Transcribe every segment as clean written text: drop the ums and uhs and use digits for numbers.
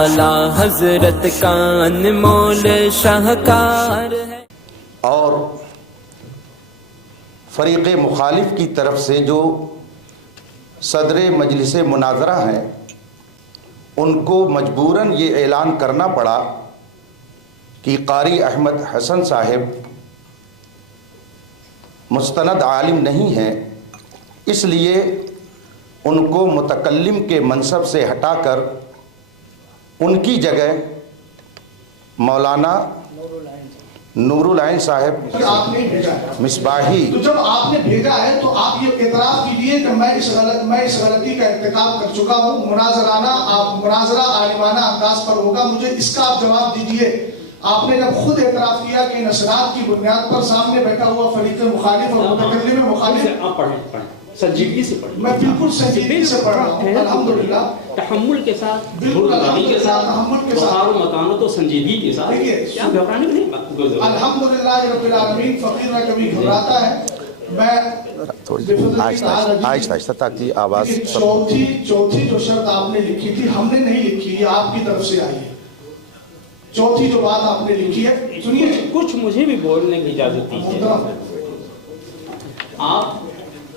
आला हजरत का अनमोल शाहकार है। اور فریق مخالف کی طرف سے جو صدر مجلس مناظرہ ہیں ان کو مجبوراً یہ اعلان کرنا پڑا کہ قاری احمد حسن صاحب مستند عالم نہیں ہیں، اس لیے ان کو متکلم کے منصب سے ہٹا کر ان کی جگہ مولانا نور العین صاحب آپ نے بھیجا ہے مصباحی، تو جب آپ نے بھیجا ہے تو آپ یہ اعتراف کیجئے کہ میں اس غلطی کا ارتکاب کر چکا ہوں، مناظرہ عالمانہ انداز پر ہوگا، مجھے اس کا آپ جواب دیجئے۔ آپ نے جب خود اعتراف کیا کہ نصرات کی بنیاد پر سامنے بیٹھا ہوا فریق مخالف اور متکلم مخالف، آپ پڑھیں سنجیدگی سے پڑھیں، میں بالکل سنجیدگی سے پڑھ رہا ہوں الحمدللہ، تحمل کے ساتھ، بالکل بردباری کے ساتھ، تحمل کے ساتھ، وقار و متانت و سنجیدگی کے ساتھ، کیا گھبرانے میں نہیں گزرا۔ الحمدللہ رب العالمین، فقیر میں کبھی گھبراتا ہے، میں آہستہ تاکہ آواز چوتھی جو شرط آپ نے لکھی تھی ہم نے نہیں لکھی، یہ آپ کی طرف سے آئی ہے۔ چوتھی جو بات آپ نے لکھی ہے، سنیے کچھ مجھے بھی بولنے کی اجازت دیجیے۔ آپ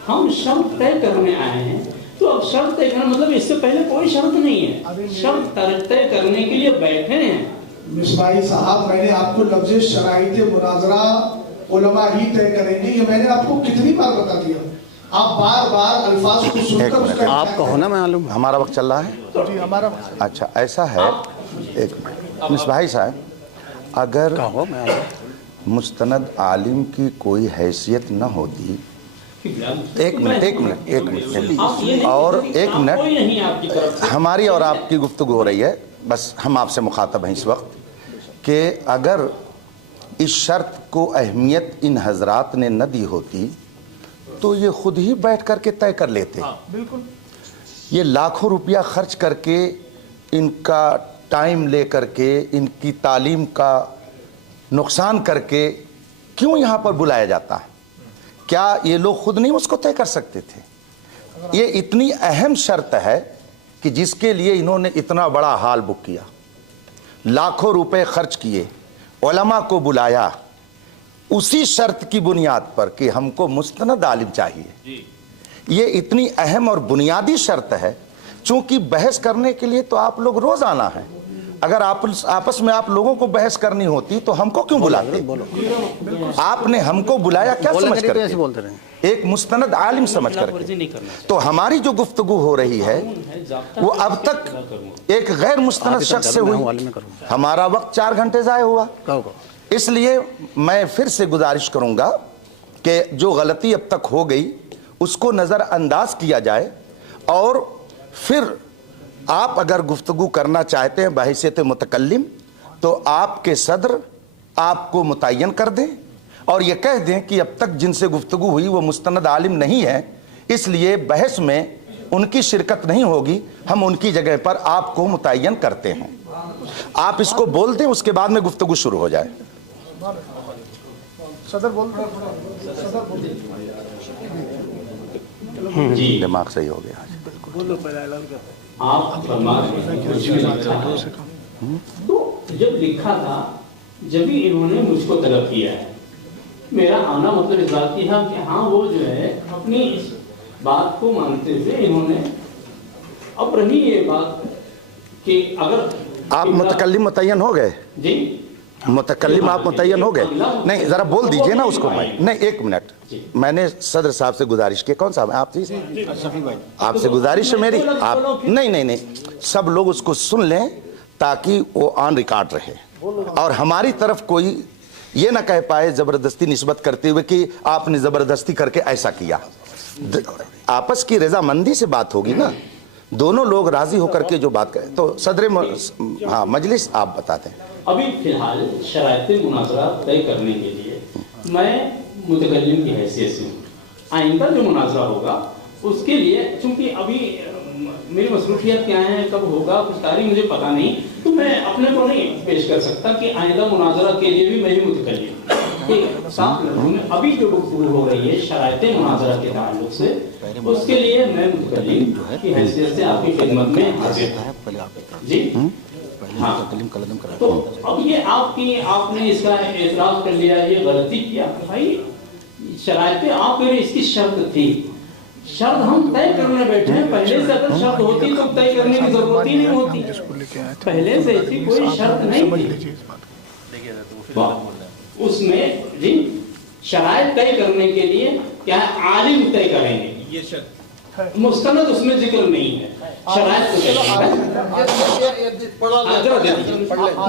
ہم شرط طے کرنے آئے ہیں تو اب شرط طے کرنا مطلب اس سے پہلے کوئی شرط نہیں ہے، شرط طے کرنے کے لیے بیٹھے ہیں۔ مصباحی صاحب، میں نے آپ کو لفظ شرائط مناظرہ علماء ہی طے کریں گے، یہ میں نے آپ کو کتنی بار بتا دیا، آپ بار بار الفاظ کو سن کر اس کا آپ کو ہونا معلوم ہمارا وقت چل رہا ہے؟ جی ہمارا اچھا ایسا ہے، ایک منٹ مصباحی صاحب، اگر مستند عالم کی کوئی حیثیت نہ ہوتی، ایک منٹ اور ایک منٹ، ہماری اور آپ کی گفتگو ہو رہی ہے، بس ہم آپ سے مخاطب ہیں اس وقت، کہ اگر اس شرط کو اہمیت ان حضرات نے نہ دی ہوتی تو یہ خود ہی بیٹھ کر کے طے کر لیتے۔ یہ لاکھوں روپیہ خرچ کر کے، ان کا ٹائم لے کر کے، ان کی تعلیم کا نقصان کر کے کیوں یہاں پر بلایا جاتا ہے؟ کیا یہ لوگ خود نہیں اس کو طے کر سکتے تھے؟ یہ اتنی اہم شرط ہے کہ جس کے لیے انہوں نے اتنا بڑا ہال بک کیا، لاکھوں روپے خرچ کیے، علماء کو بلایا، اسی شرط کی بنیاد پر کہ ہم کو مستند عالم چاہیے۔ یہ اتنی اہم اور بنیادی شرط ہے، چونکہ بحث کرنے کے لیے تو آپ لوگ روز آنا ہے، اگر آپس میں آپ لوگوں کو بحث کرنی ہوتی تو ہم کو کیوں بلاتے؟ آپ نے ہم کو بلایا کیا سمجھ کر کے؟ ایک مستند عالم سمجھ کر کے۔ تو ہماری جو گفتگو ہو رہی ہے وہ اب تک ایک غیر مستند شخص سے ہوئی، ہمارا وقت 4 گھنٹے ضائع ہوا۔ اس لیے میں پھر سے گزارش کروں گا کہ جو غلطی اب تک ہو گئی اس کو نظر انداز کیا جائے، اور پھر آپ اگر گفتگو کرنا چاہتے ہیں بحیثیت متکلم تو آپ کے صدر آپ کو متعین کر دیں اور یہ کہہ دیں کہ اب تک جن سے گفتگو ہوئی وہ مستند عالم نہیں ہے، اس لیے بحث میں ان کی شرکت نہیں ہوگی، ہم ان کی جگہ پر آپ کو متعین کرتے ہیں۔ آپ اس کو بول دیں، اس کے بعد میں گفتگو شروع ہو جائے۔ صدر بول جی دماغ صحیح ہو گیا۔ آپ فرما رہے ہیں تو جب لکھا تھا جب ہی انہوں نے مجھ کو طلب کیا ہے، میرا آنا مطلب اس بات کی تھا کہ ہاں وہ جو ہے اپنی اس بات کو مانتے ہوئے انہوں نے اب رہی یہ بات کہ اگر آپ متکلم متعین ہو گئے؟ جی متکلم آپ متعین ہو گئے؟ نہیں ذرا بول دیجئے نا اس کو۔ نہیں ایک منٹ، میں نے صدر صاحب سے گزارش کی، کون صاحب ہیں آپ؟ آپ سے گزارش ہے میری، آپ نہیں سب لوگ اس کو سن لیں تاکہ وہ آن ریکارڈ رہے، اور ہماری طرف کوئی یہ نہ کہہ پائے زبردستی نسبت کرتے ہوئے کہ آپ نے زبردستی کر کے ایسا کیا۔ آپس کی رضامندی سے بات ہوگی نا، دونوں لوگ راضی ہو کر کے جو بات کریں۔ تو صدر مجلس آپ بتاتے ہیں۔ ابھی فی الحال شرائط مناظرہ طے کرنے کے لیے میں متکلم کی حیثیت سے ہوں، آئندہ جو مناظرہ ہوگا اس کے لیے چونکہ ابھی میری مصروفیات کیا ہیں، کب ہوگا، کچھ تاریخ مجھے پتا نہیں، تو میں اپنے کو نہیں پیش کر سکتا کہ آئندہ مناظرہ کے لیے بھی میں ہی متکلم صاف لفظوں میں ابھی جو گفتگو ہو رہی ہے شرائط مناظرہ کے تعلق سے، اس کے لیے میں متکلم کی حیثیت سے آپ کی خدمت میں حاضر ہوں۔ جی हाँ, तो अब ये आपने इसका एतराज कर लिया, ये गलती किया भाई। शरायतें आप कह रहे इसकी शर्त थी, शर्त हम तय करने बैठे हैं। पहले से अगर शर्त होती तो तय करने की जरूरत ही नहीं होती, पहले से ऐसी कोई शर्त नहीं थी। उसमें जी शरायत तय करने के लिए क्या है, आलिम तय करेंगे, ये शर्त मुस्तनद उसमें जिक्र नहीं है। शरायत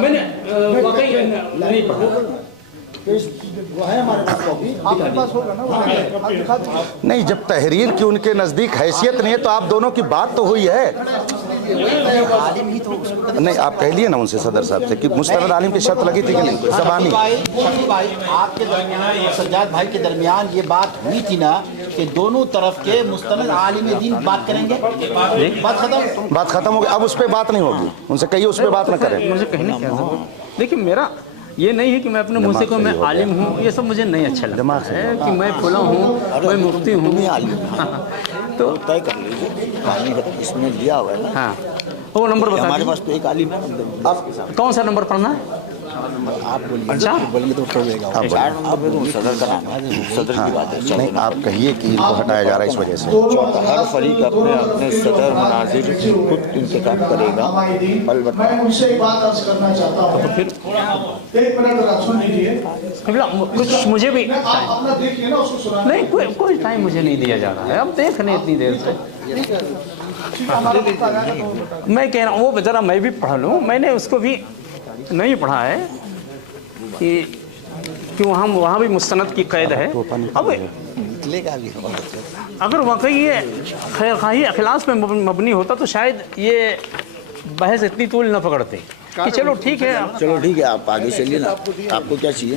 मैंने वाकई नहीं पढ़ा, नहीं, जब तहरीर की उनके नज़दीक हैसियत नहीं है तो आप दोनों की बात तो हुई है। नहीं, आप कह लिए ना उनसे सदर साहब से कि मुस्तनद आलिम की शर्त लगी थी कि नहीं, ज़बानी। भाई आपके दरमियान सज्जाद भाई के दरमियान ये बात हुई थी ना कि दोनों तरफ के मुस्तनद आलिम दीन बात करेंगे, बात खत्म हो गई, अब उस पर बात नहीं होगी। उनसे कहिए उस पर बात न करें। मुझे कहने क्या जरूरत। देखिए मेरा ये नहीं है कि मैं अपने मुँह से कहूँ मैं आलिम हूँ, ये सब मुझे नहीं अच्छा लगता है कि मैं फुला हूँ, मैं मुफ्ती हूँ। तो तय कर लीजिए, इसमें लिया हुआ है ना। हाँ, वो नंबर बता हमारे पास तो एक आलिम है। कौन सा नंबर पढ़ना है? आप अच्छा बोलेंगे तो सदर का नाम है, सदर की बात है। नहीं, आप कहिए कि इनको हटाया जा रहा है इस वजह से। हर फरीक अपने अपने सदर मुनाजिर खुद इंतखाब करेगा। मैं उनसे एक बात अर्ज करना चाहता हूँ, फिर एक मिनट सुन लीजिए। कुछ मुझे भी आप अपना देखिए ना, उसको सुना नहीं, कोई टाइम मुझे नहीं दिया जा रहा है। अब देख रहे इतनी देर से मैं कह रहा हूँ वो जरा मैं भी पढ़ लूँ। मैंने उसको भी नहीं पढ़ा है कि वहाँ भी मुस्तनद की कैद है। अब अगर वाकई ये खैर खाही अखलास पे मबनी होता तो शायद ये बहस इतनी तूल न पकड़ते कि चलो ठीक है, आप आगे चलिए ना। आपको क्या चाहिए,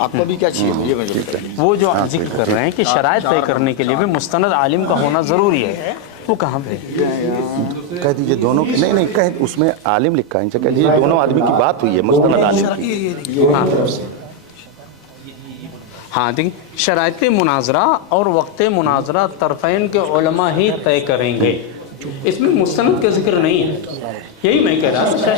आपको भी क्या चाहिए मुझे? वो जो जिक्र कर रहे हैं कि शरायत तय करने के लिए भी मुस्तनद आलिम का होना ज़रूरी है, वो कहाँ पे? कह दीजिए दोनों की। नहीं, कह उसमें आलिम लिखा है, इनसे कह दीजिए दोनों आदमी की बात हुई है मुस्तनद आलिम की। हाँ देखिए, शरायत मुनाजरा और वक्त मुनाजरा तरफ़ैन के उलमा ही तय करेंगे, इसमें मुस्तनद का जिक्र नहीं है। यही मैं कह रहा था।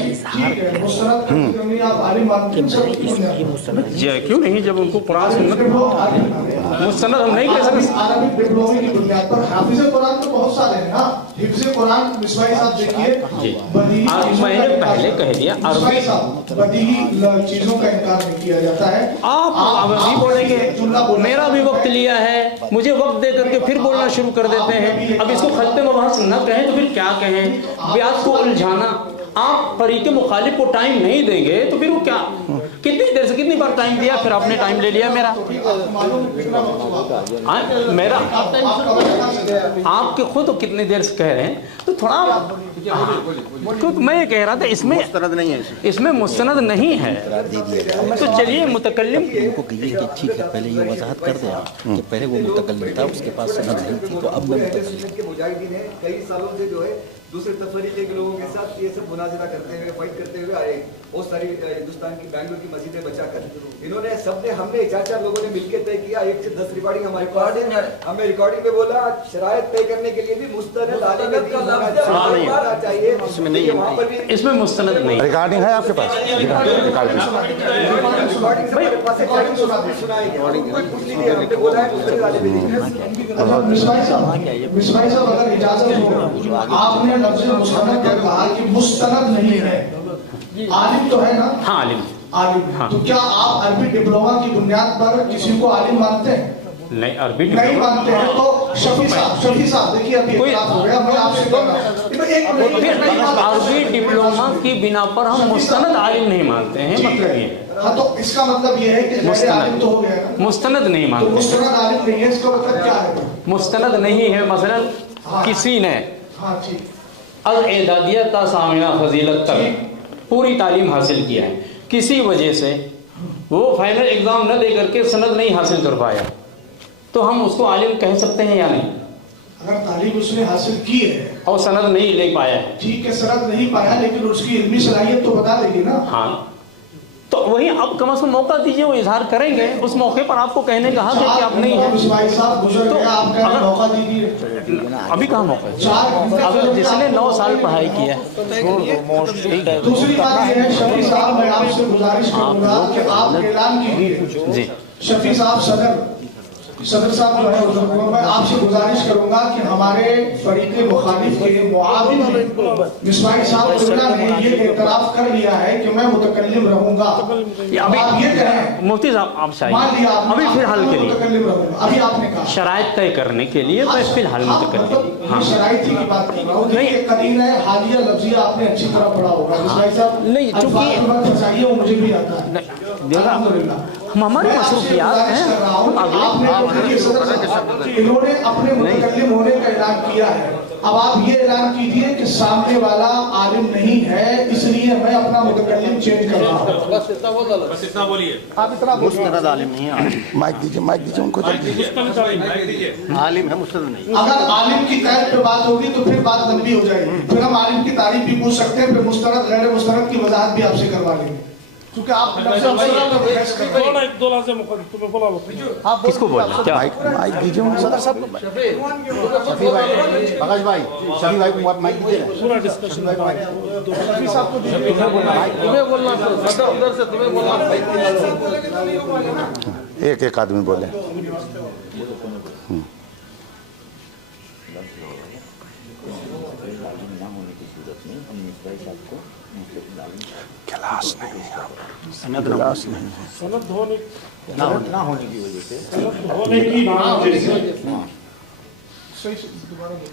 क्यों नहीं, जब उनको कुरान मुस्तनद हम नहीं कह सकते। अरबिक डिप्लोमे की बुनियाद पर हाफिज़ कुरान तो बहुत सारे हैं ना। हिफ्ज़ कुरान मिसवाई साहब देखिए, मैंने पहले कह दिया अरबी बदीही चीजों का इनकार नहीं किया जाता है। आप अभी बोलेंगे मेरा भी वक्त लिया है, मुझे वक्त दे करके फिर बोलना शुरू कर देते हैं। अब इसको खत्म मबहस न कहें तो फिर क्या कहें? ब्याज को उलझाना, आप फरीक मुखालिफ को टाइम नहीं देंगे तो फिर वो क्या, कितनी देर से कितनी बार टाइम दिया, फिर आपने टाइम ले लिया मेरा। आपके खुद कितनी देर से कह रहे हैं तो थोड़ा क्योंकि मैं ये कह रहा था इसमें मुस्तनद नहीं है, इसमें मुस्तनद नहीं है। तो चलिए मुतकल्लिम उनको कहिए कि ठीक है, पहले ये वजाहत कर दें कि पहले वो मुतकल्लिम था, उसके पास सनद नहीं थी, तो अब मैं के मुजाहिदीन हैं, कई सालों से जो है दूसरे तफरीके के लोगों के साथ ये सब मुनाजरा करते हुए, फाइट करते हुए आए। बहुत सारी हिंदुस्तान की बैंगलोर की मस्जिदें बचाकर इन्होंने सबने, हमने 4 लोगों ने मिलकर तय किया, 1 से 10 रिकॉर्डिंग हमारे पास है। हमने रिकॉर्डिंग में बोला शरायत तय करने के लिए भी मुस्तनद आलिम चाहिए, इसमें नहीं है, इसमें मुस्तनद नहीं। रिकॉर्डिंग है आपके पास? आपने लफ्ज़ मुस्तनद कहा कि मुस्तनद नहीं है, आलिम तो है ना? हाँ आलिम, आलिम। तो क्या आप अरबी डिप्लोमा की बुनियाद पर किसी को आलिम मानते हैं? नहीं, अरबी नहीं मानते हैं तो शफी साहब देखिए अभी इख्तिलाफ हो गया, मैं आपसे कह रहा हूं अरबी डिप्लोमा की बिना पर हम मुस्तनद आलिम नहीं मानते हैं, मतलब ये। हाँ, तो इसका मतलब ये है कि आलिम तो हो गया, मुस्तनद नहीं तो मानते। मुस्तनद आलिम नहीं है, इसका मतलब क्या है? मुस्तनद नहीं है, मसलन किसी ने अल-एदादिया ता सामिना फजीलत तक पूरी तालीम हासिल किया है, किसी वजह से वो फाइनल एग्जाम न दे करके सनद नहीं हासिल कर पाया, तो हम उसको आलिम कह सकते हैं या नहीं? अगर तालीम उसने हासिल की है और सनद नहीं ले पाया है, ठीक है, सनद नहीं पाया, लेकिन उसकी इल्मी सलाहियत तो बता देगी ना। हाँ, तो वही अब कम से कम मौका दीजिए, वो इजहार करेंगे, उस मौके पर आपको कहने का हक है कि आप नहीं है। तो अभी कहाँ मौका है? अगर जिसने 9 साल पढ़ाई की है, दूसरी बात ये है शफी साहब, मैं आपसे गुजारिश करूंगा कि आप ऐलान कीजिए जी। शफी साहब सदर साहब जो है उधर, मैं आपसे गुजारिश करूंगा कि हमारे फरीक मुखालिफ के मुआविन मिसबाही साहब ने ये एतराफ कर लिया है कि मैं मुतकल्लिम रहूंगा। आप ये कहें मुफ्ती साहब, आप मान लिया अभी फिलहाल के लिए मुतकल्लिम रहूंगा, अभी आपने कहा शराइत तय करने के लिए मैं फिलहाल मुतकल्लिम। हाँ, शराइत की बात कर रहा हूँ। नहीं, कदीर है हालिया लफ्जिया आपने अच्छी तरह पढ़ा होगा मिसबाही साहब। नहीं, चूंकि चाहिए वो मुझे भी आता है। हम हमारे मसरूफियात हैं। इन्होंने अपने मुतकल्लिम होने का ऐलान किया है, अब आप ये ऐलान कीजिए कि सामने वाला आलिम नहीं है, इसलिए मैं अपना मुतकल्लिम चेंज कर रहा हूँ। बस इतना बोलिए। आप इतना मुस्तनद आलिम नहीं है। माइक दीजिए उनको। आलिम है, मुस्तनद नहीं। अगर आलिम की कैद पे बात होगी तो फिर बात लंबी हो जाएगी, फिर हम आलिम की तारीफ भी पूछ सकते हैं, फिर मुस्तनद गैर मुस्तनद की वजाहत भी आपसे करवा लेंगे, क्योंकि आप किसको बोलना क्या? माइक दीजिए उनको। सदर साहब को, शफी भाई, प्रकाश भाई, शफी भाई को माइक दीजिए। पूरा डिस्कशन शफी साहब को दीजिए। तुम्हें बोलना, उधर से तुम्हें बोलना। एक आदमी बोले। क्लास नहीं है, क्लास नहीं है, ना होने की वजह से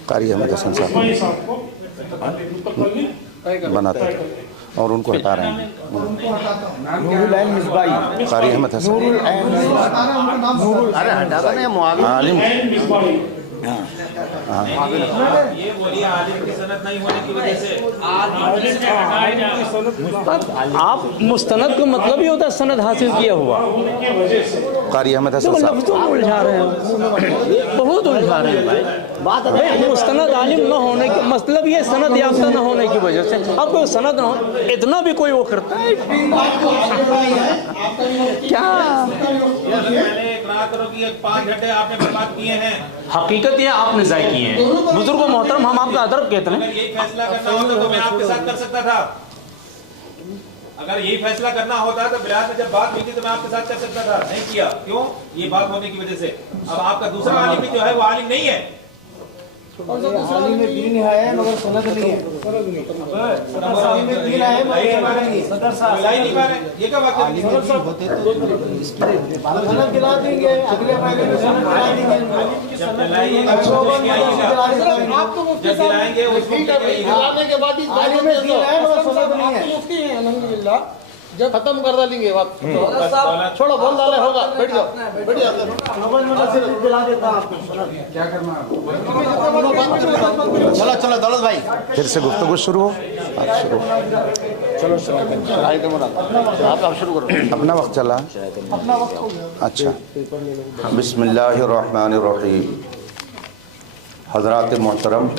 कारी अहमद हसन साहब बनाते हैं और उनको हटा रहे हैं। कारी अहमद हसन आलिम। ये बोलिए आलिम की सनद नहीं होने की वजह से आप मुस्तनद का मतलब ही होता है सनद हासिल किया हुआ। कारी अहमद हसन साहब लफ्ज़ों में उलझा रहे हैं, बहुत उलझा रहे हैं भाई। बात है मुस्तनद आलिम न होने का मतलब ये सनद याफ्ता न होने की वजह से। अब कोई सनद न हो, इतना भी कोई वो करता है क्या? करो कि 5 घंटे आपने बर्बाद किए हैं। हकीकत ये आपने ज़ाय किए हैं। बुजुर्ग मोहतरम, हम आपका अदब कहते हैं। अगर यही फैसला करना होता तो मैं आपके साथ कर सकता था। अगर यही फैसला करना होता तो बिलाल में जब बात हुई थी तो मैं आपके साथ कर सकता था, नहीं किया। क्यों? ये बात होने की वजह से। अब आपका दूसरा आलिम भी जो है वो आलिम नहीं है। आलिम में दीन है मगर सनद नहीं है। आलिम में दीन है मगर सदर साहब मिलाई नहीं पा रहे। ये क्या बात है? होते तो सनद दिला देंगे, अगले महीने में सनद दिला देंगे। जब दिलाइएगा जब दिलाएंगे उसको दिलाने के बाद आलिम में दीन है मगर सनद नहीं है। अल्हम्दुलिल्लाह जब खत्म कर डालेंगे बात, छोड़ो बोल डाले होगा। बैठ जाओ, बैठ जाओ। दिला देता आपको क्या करना है। चलो दौलत भाई, फिर से गुफ्तगू शुरू हो। चलो आप शुरू करो। अपना वक्त चला। अपना वक्त हो गया। अच्छा, बिस्मिल्लाहिर्रहमानिर्रहीम। हज़रात मोहतरम,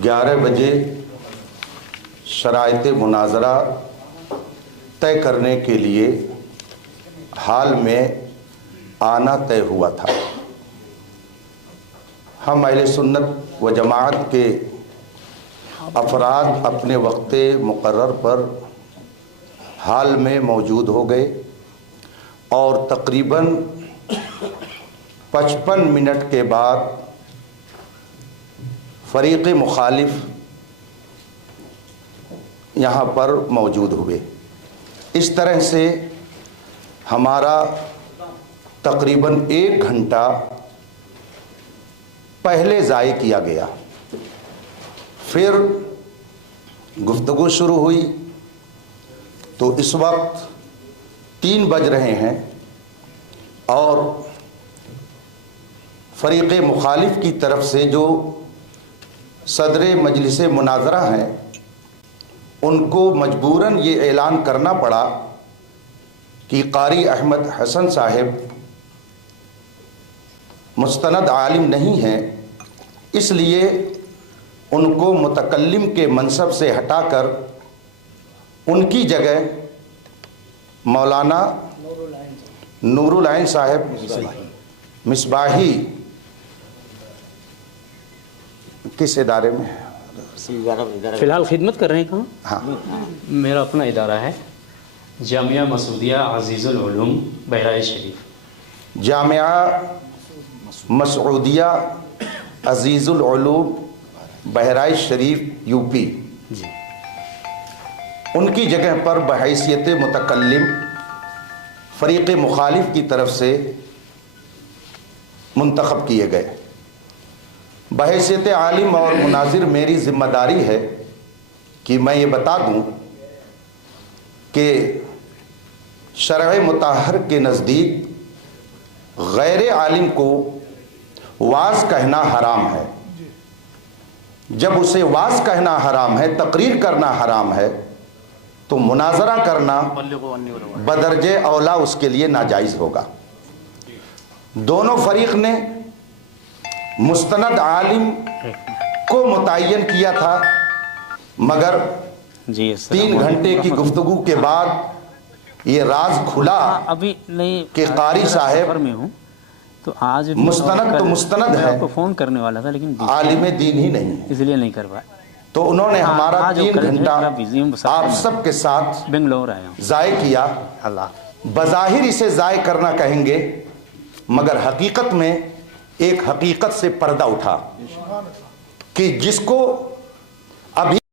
11 बजे शराइत मुनाजरा तय करने के लिए हाल में आना तय हुआ था। हम अहले सुन्नत व जमात के अफराद अपने वक्त मुकर्रर पर हाल में मौजूद हो गए और तकरीबन 55 मिनट के बाद फ़रीक़ मुखालिफ यहाँ पर मौजूद हुए। इस तरह से हमारा तकरीबन 1 घंटा पहले ज़ाय किया गया। फिर गुफ्तगू शुरू हुई तो इस वक्त 3 बज रहे हैं और फ़रीक़ मुखालिफ की तरफ से जो सदर मजलिस मुनाजरा हैं उनको मजबूरन ये ऐलान करना पड़ा कि कारी अहमद हसन साहिब मुस्तनद आलिम नहीं हैं, इसलिए उनको मुतकल्लिम के मनसब से हटाकर उनकी जगह मौलाना नूरुल आइन साहब मिसबाही किस इदारे में? फिलहाल खिदमत कर रहे हैं कहाँ? हाँ, मेरा अपना इदारा है जामिया मसूदिया अजीज़ुल उलूम बहराइच शरीफ। जामिया मसूदिया अजीज़ुल उलूम बहराइच शरीफ यूपी। जी। उनकी जगह पर बहैसियत मुतकल्लिम फरीक़ मुखालिफ की तरफ से मुंतखब किए गए। बहैसियत आलिम और मुनाजिर मेरी ज़िम्मेदारी है कि मैं ये बता दूं कि शरअ मुताहर के नज़दीक गैर आलिम को वाज कहना हराम है। जब उसे वाज कहना हराम है, तकरीर करना हराम है, तो मुनाजरा करना बदरजे औला उसके लिए नाजायज़ होगा। दोनों फरीक ने मुस्तनद आलिम को मुतय्यन किया था, मगर 3 घंटे की गुफ्तगू के बाद ये राज खुला अभी नहीं कि कारी साहब में हूँ, तो आज मुस्तनद तो मुस्तनद है, आपको फोन करने वाला था लेकिन आलिम दीन ही नहीं है, इसलिए नहीं कर पाया। तो उन्होंने हमारा आज 3 घंटा बिजी आप सब के साथ बेंगलोर आया हूँ। ज़ाय किया। बज़ाहिर इसे ज़ाय करना कहेंगे, मगर हकीकत में एक हकीकत से पर्दा उठा कि जिसको अभी